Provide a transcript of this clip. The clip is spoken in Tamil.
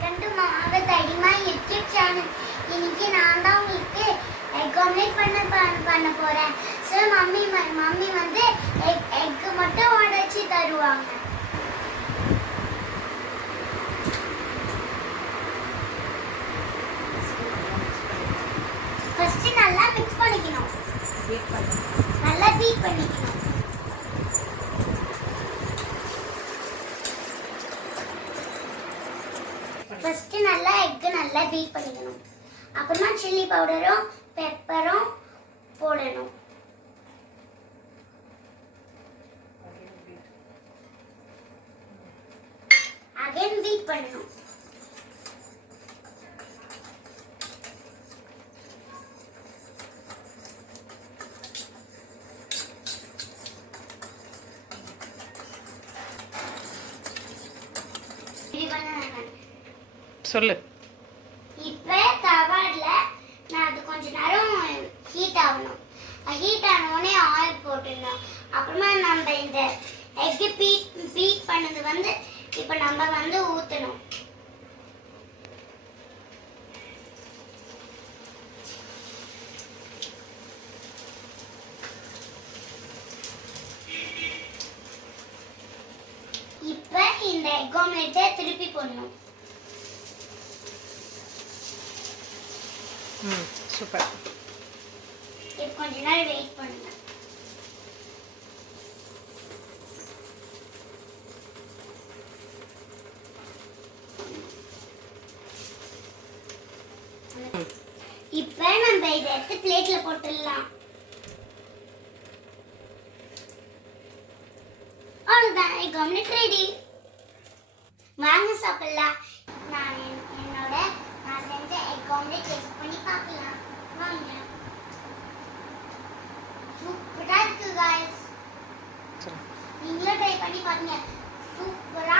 வெல்கம் டு மாமா தடிமா யூடியூப் சேனல். இன்னைக்கு நான் தான் உங்களுக்கு எக் ஆம்லெட் பண்ண போறேன். ஸோ மம்மி வந்து எக் மட்டும் உடைச்சி தருவாங்க. ஃபர்ஸ்ட் நல்லா மிக்ஸ் பண்ணிக்கணும். நல்லா பீட் பண்ணிக்கணும். ஃபர்ஸ்ட் நல்லா எக் நல்லா பீட் பண்ணிக்கணும். அப்புறமா சில்லி பவுடரும் பெப்பரும் போடணும். அகைன் பீட் பண்ணணும். சொல்லு. இப்போ தவால நான் அது கொஞ்ச நேரம் ஹீட் ஆகணும். ஹீட் ஆனோடனே ஆயில் போட்டுடணும். அப்புறமா நம்ம இந்த எக் பீட் பண்ணது வந்து இப்போ நம்ம வந்து ஊற்றணும். இப்போ இந்த எக் ஆம்லெட்டை திருப்பி போடணும். சூப்பர். இப்போ கொஞ்ச நேரம் வெயிட் பண்ணுங்க. இப்போ நம்ம இதை எடுத்து பிளேட்ல போட்டுடலாம். அவ்வளோதான், எக் ஆம்லெட் ரெடி. வாங்க சாப்பிடலாம். நான் செஞ்ச எக் ஆம்லெட் டேஸ்ட் பண்ணி பார்க்கலாம். வாங்க. சூப்பரா இருக்கு गाइस. நீங்களும் ட்ரை பண்ணி பாருங்க. சூப்பரா